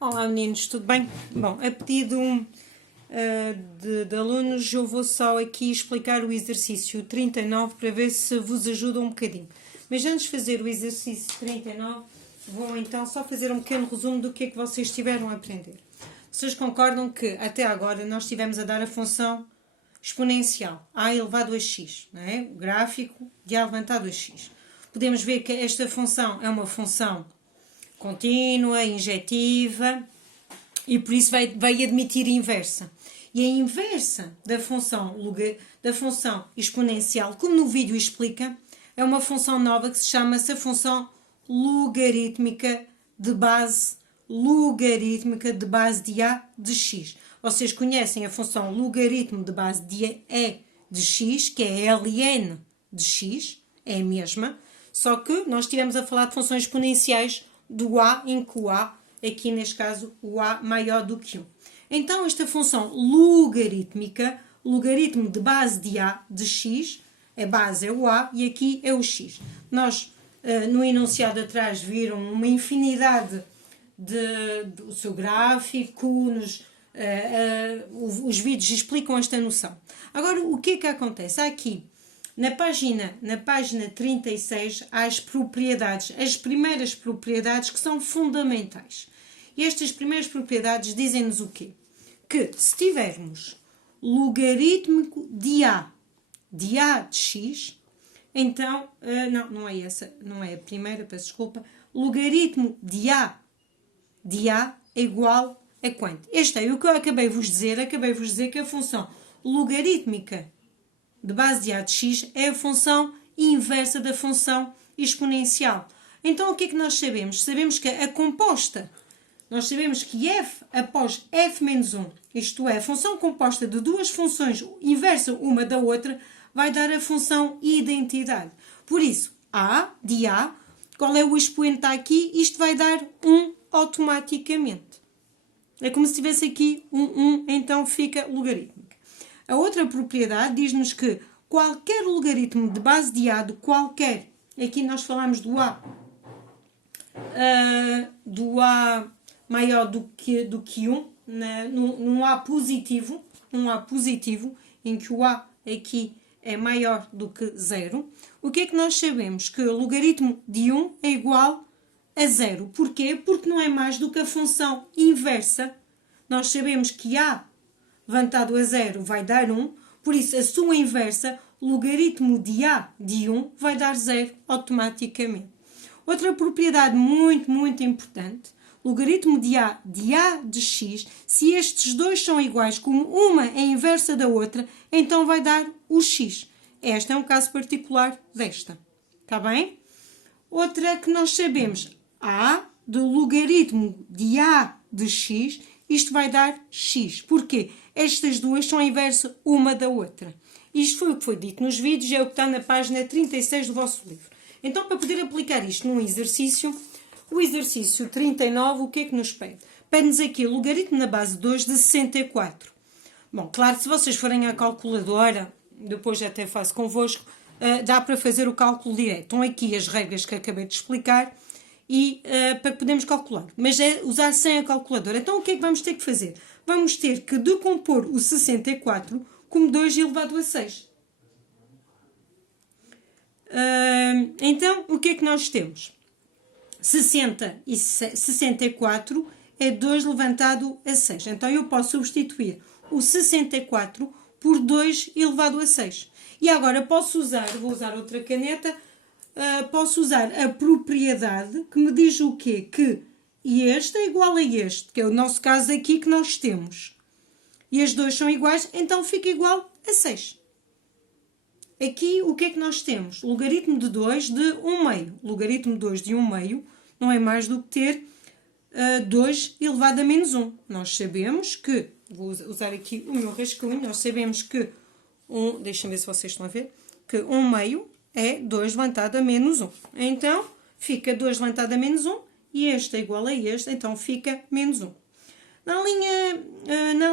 Olá meninos, tudo bem? Bom, a pedido de alunos eu vou só aqui explicar o exercício 39 para ver se vos ajuda um bocadinho. Mas antes de fazer o exercício 39, vou então só fazer um pequeno resumo do que é que vocês estiveram a aprender. Vocês concordam que até agora nós estivemos a dar a função exponencial, a elevado a x, não é? O gráfico de a levantado a x. Podemos ver que esta função é uma função contínua, injetiva, e por isso vai admitir inversa. E a inversa da função exponencial, como no vídeo explica, é uma função nova que se chama a função logarítmica de base de a de x. Vocês conhecem a função logaritmo de base de e de x, que é ln de x, é a mesma, só que nós estivemos a falar de funções exponenciais do a, em que o a, aqui neste caso, o a maior do que 1. Então, esta função logarítmica, logaritmo de base de a de x, a base é o a e aqui é o x. Nós, no enunciado atrás, viram uma infinidade do seu gráfico, os vídeos explicam esta noção. Agora, o que é que acontece? Aqui, na página 36, há as propriedades, as primeiras propriedades que são fundamentais. E estas primeiras propriedades dizem-nos o quê? Que se tivermos logarítmico de a de x, então, não é essa, não é a primeira, peço desculpa, logaritmo de a é igual a quanto? Este é o que eu acabei de vos dizer que a função logarítmica de base de a de x é a função inversa da função exponencial. Então, o que é que nós sabemos? Sabemos que a composta, nós sabemos que f após f menos 1, isto é, a função composta de duas funções inversa uma da outra, vai dar a função identidade. Por isso, a de a, qual é o expoente aqui? Isto vai dar 1 automaticamente. É como se tivesse aqui um 1, então fica logarítmico. A outra propriedade diz-nos que qualquer logaritmo de base de a de qualquer, aqui nós falamos do a maior do que 1, num a positivo, em que o a aqui é maior do que 0, o que é que nós sabemos? Que o logaritmo de 1 é igual a 0. Porquê? Porque não é mais do que a função inversa. Nós sabemos que a levantado a 0 vai dar 1, por isso a sua inversa, logaritmo de a de 1, vai dar 0 automaticamente. Outra propriedade muito importante, logaritmo de a de x, se estes dois são iguais, como uma é inversa da outra, então vai dar o x. Este é um caso particular desta. Está bem? Outra que nós sabemos, a do logaritmo de a de x, isto vai dar x. Porquê? Estas duas são a inversa uma da outra. Isto foi o que foi dito nos vídeos, é o que está na página 36 do vosso livro. Então, para poder aplicar isto num exercício, o exercício 39, o que é que nos pede? Pede-nos aqui o logaritmo na base 2 de 64. Bom, claro, se vocês forem à calculadora, depois até faço convosco, dá para fazer o cálculo direto. Estão aqui as regras que acabei de explicar e para podermos calcular. Mas é usar sem a calculadora. Então, o que é que vamos ter que fazer? Vamos ter que decompor o 64 como 2 elevado a 6. Então, o que é que nós temos? 64 é 2 levantado a 6. Então, eu posso substituir o 64 por 2 elevado a 6. E agora posso usar, vou usar outra caneta, posso usar a propriedade que me diz o quê? Que este é igual a este, que é o nosso caso aqui que nós temos. E as duas são iguais, então fica igual a 6. Aqui, o que é que nós temos? Logaritmo de 2 de 1 meio. Logaritmo de 2 de 1 meio não é mais do que ter 2 elevado a menos 1. Nós sabemos que, vou usar aqui o meu rascunho, nós sabemos que, deixem-me ver se vocês estão a ver, que 1 meio é 2 levantado a menos 1. Então, fica 2 levantado a menos 1 e este é igual a este, então fica menos 1. Na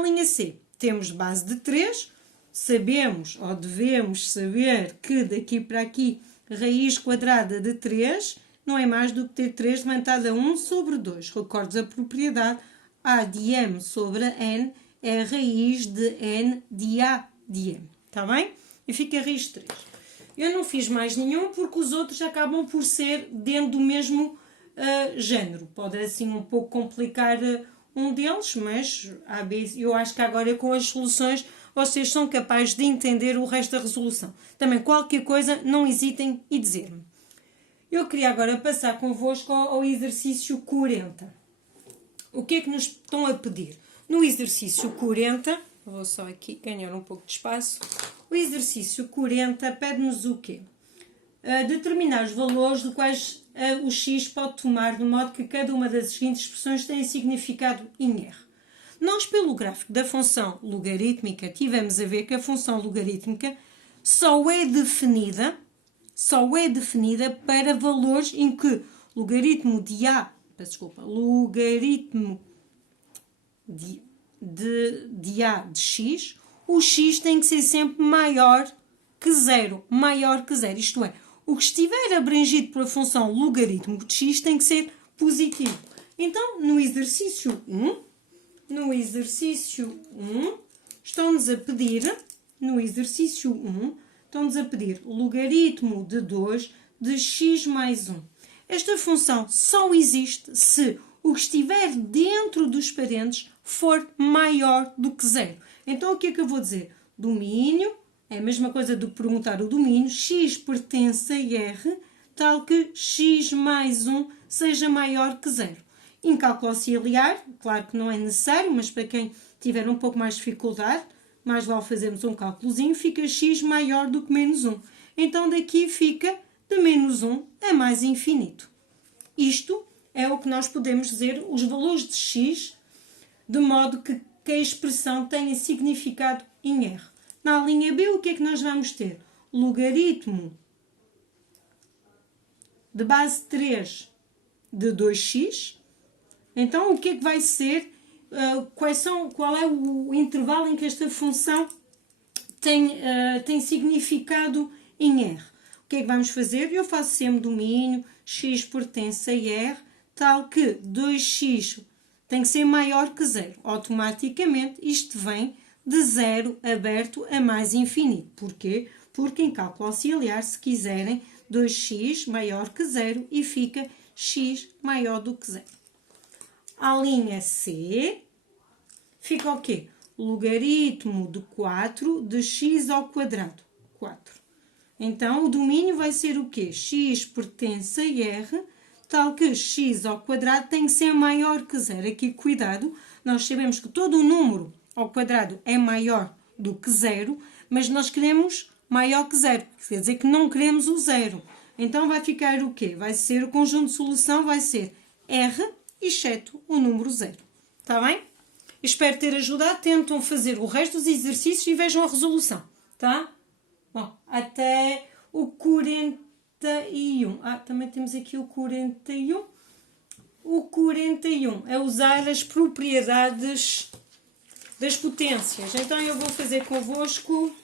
linha C, temos base de 3, sabemos, ou devemos saber, que daqui para aqui, raiz quadrada de 3 não é mais do que ter 3 levantado a 1 sobre 2. Recordes a propriedade, A de M sobre N é a raiz de N de A de M. Está bem? E fica a raiz de 3. Eu não fiz mais nenhum porque os outros acabam por ser dentro do mesmo género. Pode assim um pouco complicar um deles, mas eu acho que agora com as soluções vocês são capazes de entender o resto da resolução. Também qualquer coisa, não hesitem em dizer-me. Eu queria agora passar convosco ao exercício 40. O que é que nos estão a pedir? No exercício 40, vou só aqui ganhar um pouco de espaço. O exercício 40 pede-nos o quê? Determinar os valores do quais o x pode tomar, de modo que cada uma das seguintes expressões tenha significado em R. Nós, pelo gráfico da função logarítmica, tivemos a ver que a função logarítmica só é definida para valores em que logaritmo de A, logaritmo de A de x, o x tem que ser sempre maior que zero, isto é, o que estiver abrangido pela função logaritmo de x tem que ser positivo. Então, no exercício 1, estão-nos a pedir, logaritmo de 2 de x mais 1. Esta função só existe se o que estiver dentro dos parênteses for maior do que zero. Então, o que é que eu vou dizer? Domínio, é a mesma coisa do que perguntar o domínio, x pertence a R, tal que x mais 1 seja maior que zero. Em cálculo auxiliar, claro que não é necessário, mas para quem tiver um pouco mais de dificuldade, mais vale fazermos um cálculozinho, fica x maior do que menos 1. Então, daqui fica de menos 1 a mais infinito. Isto é o que nós podemos dizer, os valores de x, de modo que a expressão tenha significado em R. Na linha B, o que é que nós vamos ter? Logaritmo de base 3 de 2x. Então, o que é que vai ser? Qual é o intervalo em que esta função tem significado em R? O que é que vamos fazer? Eu faço sempre domínio, x pertence a R, tal que 2x tem que ser maior que zero. Automaticamente, isto vem de zero aberto a mais infinito. Porquê? Porque em cálculo auxiliar, se quiserem, 2x maior que zero e fica x maior do que zero. A linha C fica o quê? Logaritmo de 4 de x ao quadrado. 4. Então, o domínio vai ser o quê? X pertence a R, tal que x ao quadrado tem que ser maior que zero. Aqui, cuidado, nós sabemos que todo o número ao quadrado é maior do que zero, mas nós queremos maior que zero, quer dizer que não queremos o zero. Então, vai ficar o quê? Vai ser o conjunto de solução, vai ser R, exceto o número 0. Está bem? Espero ter ajudado. Tentam fazer o resto dos exercícios e vejam a resolução. Tá? Bom, até o 41. Também temos aqui o 41. O 41 é usar as propriedades das potências. Então, eu vou fazer convosco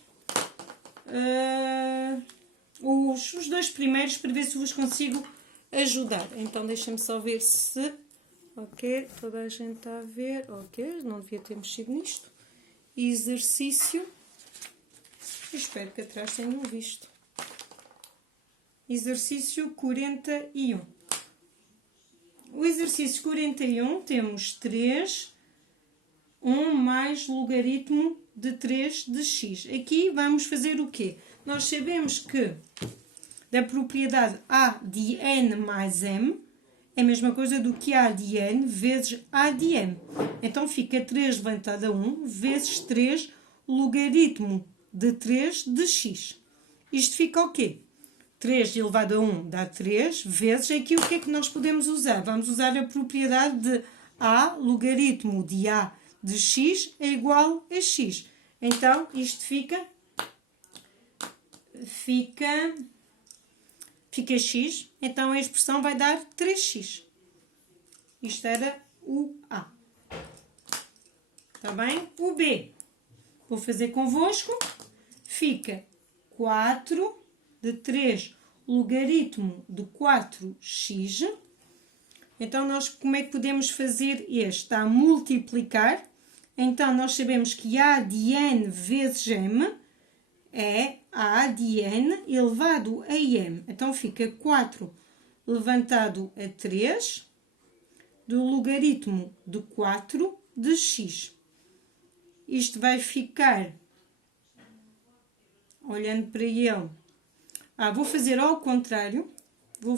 os dois primeiros para ver se vos consigo ajudar. Então, deixem-me só ver se... Ok, toda a gente está a ver. Ok, não devia ter mexido nisto. Exercício. Espero que atrás tenham visto. Exercício 41. O exercício 41 temos 3, 1 mais logaritmo de 3 de x. Aqui vamos fazer o quê? Nós sabemos que da propriedade A de n mais m é a mesma coisa do que A de n vezes A de m. Então, fica 3 levantado a 1 vezes 3 logaritmo de 3 de x. Isto fica o quê? 3 elevado a 1 dá 3 vezes aqui o que é que nós podemos usar? Vamos usar a propriedade de A logaritmo de A de x é igual a x. Então, isto fica x, então a expressão vai dar 3x. Isto era o A. Está bem? O B, vou fazer convosco, fica 4 de 3 logaritmo de 4x. Então, nós como é que podemos fazer este? Está a multiplicar. Então, nós sabemos que A de N vezes M é A de N elevado a M. Então, fica 4 levantado a 3 do logaritmo de 4 de x. Isto vai ficar, olhando para ele, vou fazer ao contrário, vou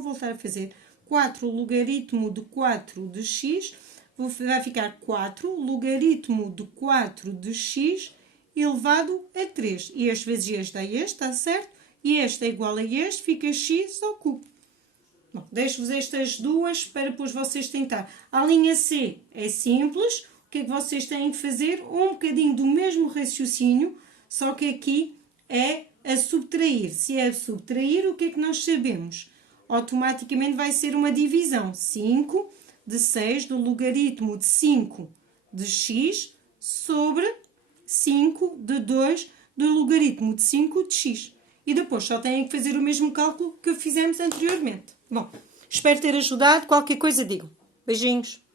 voltar a fazer 4 logaritmo de 4 de x, vai ficar 4 logaritmo de 4 de x elevado a 3. E este vezes este dá este, está certo? E este é igual a este, fica x ao cubo. Bom, deixo-vos estas duas para depois vocês tentar. A linha C é simples. O que é que vocês têm que fazer? Um bocadinho do mesmo raciocínio, só que aqui é a subtrair. Se é a subtrair, o que é que nós sabemos? Automaticamente vai ser uma divisão. 5 de 6 do logaritmo de 5 de x sobre 5 de 2 do logaritmo de 5 de x. E depois só têm que fazer o mesmo cálculo que fizemos anteriormente. Bom, espero ter ajudado. Qualquer coisa digam. Beijinhos.